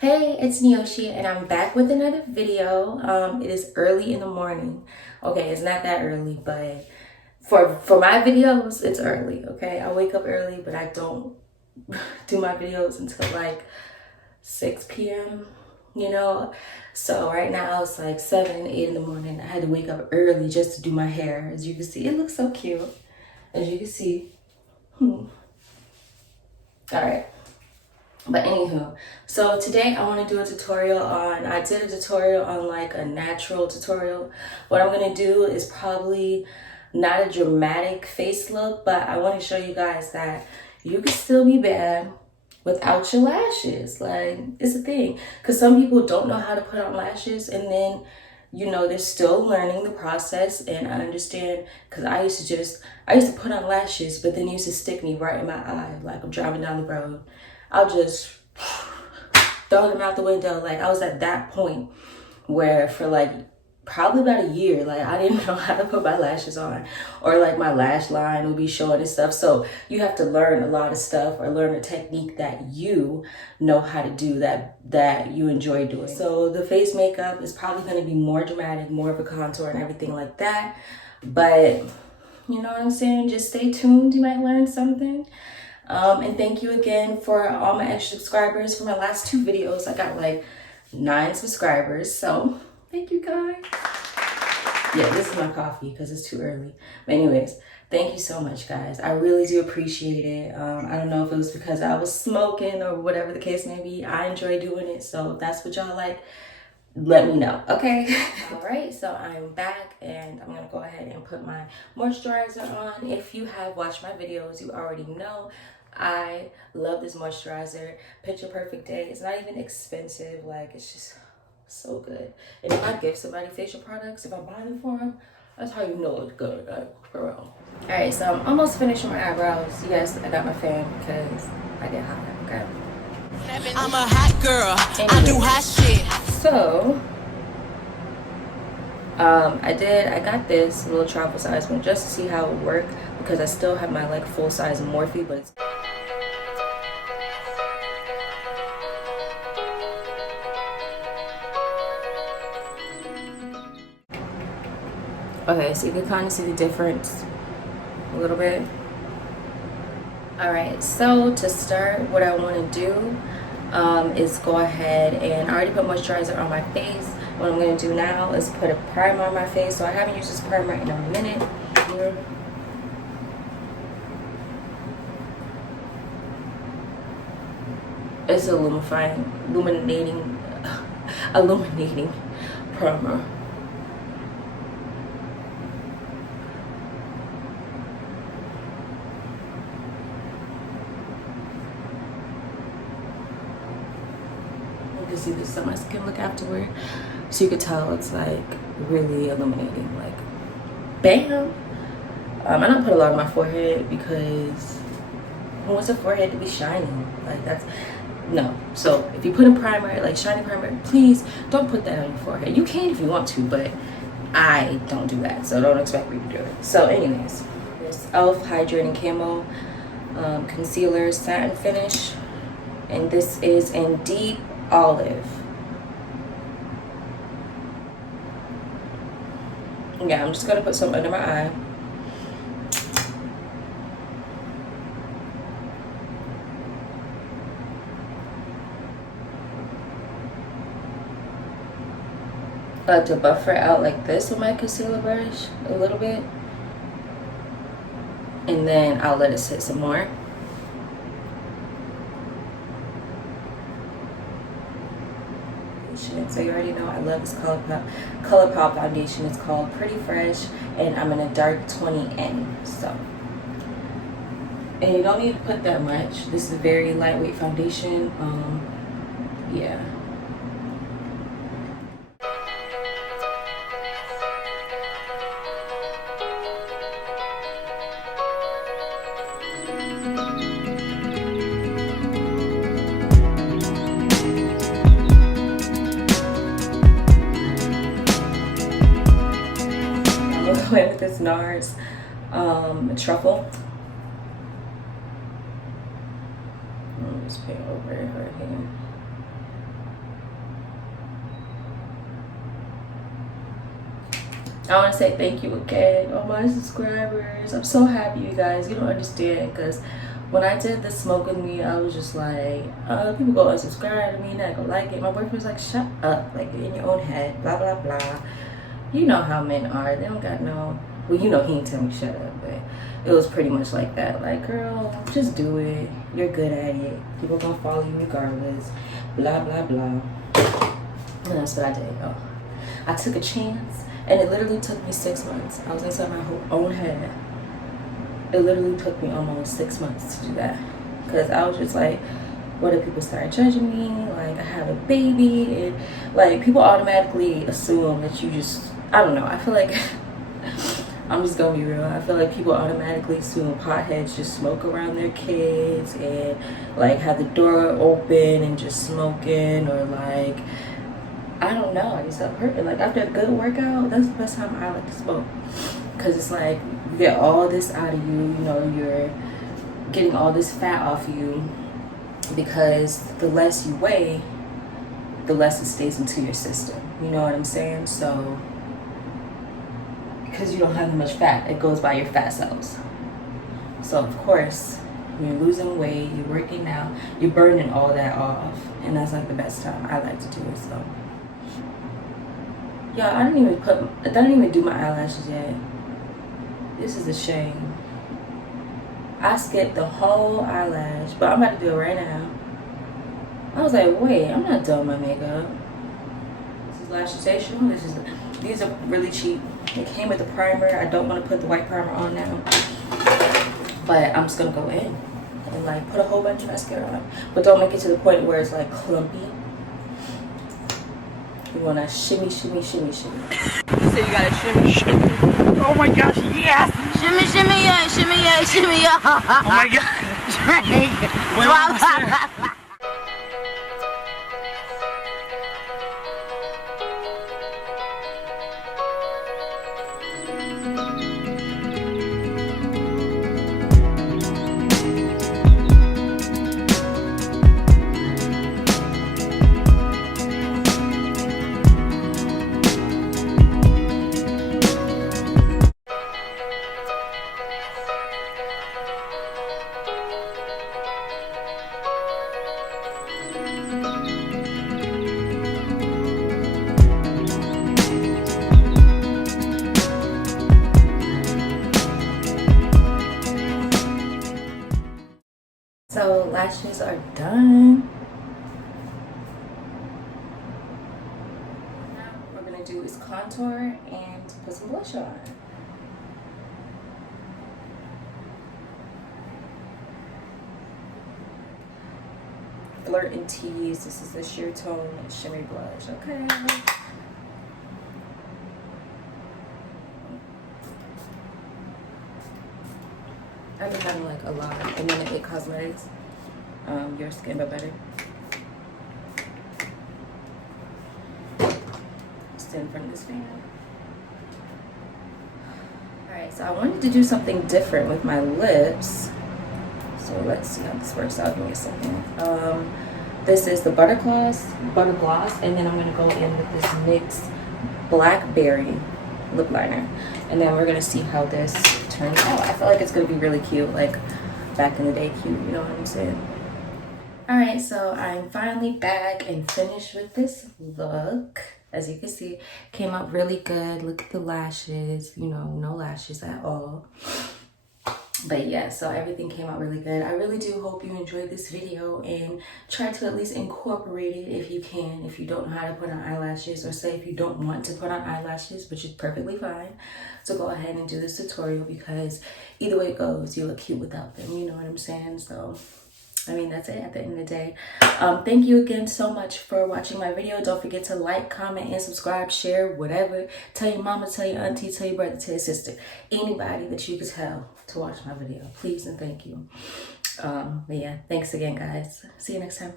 Hey, it's Neoshi and I'm back with another video. It is early in the morning. Okay, it's not that early, but for my videos, it's early. Okay, I wake up early, but I don't do my videos until like 6 p.m. You know, so right now it's like 7, 8 in the morning. I had to wake up early just to do my hair. As you can see, it looks so cute. As you can see. All right. But anywho, so today I want to do a tutorial on, I did a tutorial on like a natural tutorial. What I'm going to do is probably not a dramatic face look, but I want to show you guys that you can still be bad without your lashes. Like, it's a thing. Because some people don't know how to put on lashes, and then, you know, they're still learning the process. And I understand, because I used to put on lashes, but then it used to stick me right in my eye. Like, I'm driving down the road, I'll just throw them out the window. Like, I was at that point where for like probably about a year, like I didn't know how to put my lashes on, or like my lash line would be showing and stuff. So you have to learn a lot of stuff, or learn a technique that you know how to do, that you enjoy doing. So the face makeup is probably going to be more dramatic, more of a contour and everything like that. But you know what I'm saying? Just stay tuned. You might learn something. And thank you again for all my extra subscribers. For my last 2 videos, I got like 9 subscribers. So thank you guys. Yeah, this is my coffee because it's too early. But anyways, thank you so much, guys. I really do appreciate it. I don't know if it was because I was smoking or whatever the case may be. I enjoy doing it. So if that's what y'all like, let me know, okay? All right, so I'm back and I'm gonna go ahead and put my moisturizer on. If you have watched my videos, you already know I love this moisturizer. Picture Perfect Day. It's not even expensive. Like, it's just so good. And if I give somebody facial products, if I buy them for them, that's how you know it's good, for real. All right, so I'm almost finished with my eyebrows. Yes, I got my fan because I get hot, okay? I'm a hot girl. I do hot shit. So I got this little travel size one just to see how it would work, because I still have my like full size Morphe, but it's okay, so you can kind of see the difference a little bit. All right, so to start, what I want to do is go ahead, and I already put moisturizer on my face. What I'm going to do now is put a primer on my face. So I haven't used this primer in a minute. It's illuminating primer. You can see this on my skin look afterward, so you could tell it's like really illuminating. Like, bam. I don't put a lot on my forehead because who wants a forehead to be shiny? Like, that's no. So if you put a primer, like shiny primer, please don't put that on your forehead. You can if you want to, but I don't do that, so don't expect me to do it. So anyways, this e.l.f. Hydrating Camo Concealer Satin Finish, and this is in Deep Olive. Yeah, I'm just gonna put some under my eye. I like to buffer it out like this with my concealer brush a little bit, and then I'll let it sit some more. So you already know I love this ColourPop foundation. It's called Pretty Fresh, and I'm in a dark 20N. So, and you don't need to put that much. This is a very lightweight foundation. Yeah. With this NARS truffle. Let me just paint over it right here. I want to say thank you again, all my subscribers. I'm so happy, you guys. You don't understand, because when I did the smoke with me, I was just like, people go unsubscribe to me, not gonna like it. My boyfriend was like, shut up, like, you're in your own head, blah, blah, blah. You know how men are. They don't got no, well, you know, he didn't tell me shut up, but it was pretty much like that. Like, girl, just do it. You're good at it. People gonna follow you regardless, blah, blah, blah. And that's what I did, y'all. I took a chance, and it literally took me 6 months. I was inside my own head. It literally took me almost 6 months to do that, because I was just like, what if people start judging me? Like, I have a baby, and like, people automatically assume that you just, I don't know. I feel like I'm just gonna be real. I feel like people automatically assume potheads just smoke around their kids and like have the door open and just smoking, or like, I don't know, I just got hurt. Like, after a good workout, that's the best time I like to smoke, because it's like you get all this out of you, you know, you're getting all this fat off of you, because the less you weigh, the less it stays into your system, you know what I'm saying? So because you don't have that much fat, it goes by your fat cells. So of course, when you're losing weight, you're working out, you're burning all that off, and that's like the best time I like to do it. So yeah, I didn't even do my eyelashes yet. This is a shame. I skipped the whole eyelash, but I'm about to do it right now. I was like, wait, I'm not done with my makeup. This is Lash Sensational. These are really cheap. It came with the primer. I don't want to put the white primer on now, but I'm just gonna go in and like put a whole bunch of mascara on, but don't make it to the point where it's like clumpy. You wanna shimmy, shimmy, shimmy, shimmy. So you gotta shimmy, shimmy. Oh my gosh, yes! Shimmy, shimmy, yeah, shimmy, yeah, shimmy, yeah. Oh my god. Wait, what was that? So lashes are done. Now what we're gonna do is contour and put some blush on. Flirt and Tease. This is the Sheer Tone Shimmery Blush. Okay. I've been having like a lot. And then the It Cosmetics, Your Skin But Better. Stand in front of this fan. Alright, so I wanted to do something different with my lips. So let's see how this works out. Give me a second. This is the butter gloss, and then I'm gonna go in with this NYX Blackberry lip liner, and then we're gonna see how this turns out. I feel like it's gonna be really cute, like back in the day cute, you know what I'm saying? Alright, so I'm finally back and finished with this look. As you can see, came out really good. Look at the lashes, you know, no lashes at all. But yeah, so everything came out really good. I really do hope you enjoyed this video and try to at least incorporate it if you can. If you don't know how to put on eyelashes, or say if you don't want to put on eyelashes, which is perfectly fine. So go ahead and do this tutorial, because either way it goes, you look cute without them. You know what I'm saying? So I mean, that's it at the end of the day. Thank you again so much for watching my video. Don't forget to like, comment, and subscribe, share, whatever. Tell your mama, tell your auntie, tell your brother, tell your sister. Anybody that you could tell to watch my video. Please and thank you. But yeah, thanks again, guys. See you next time.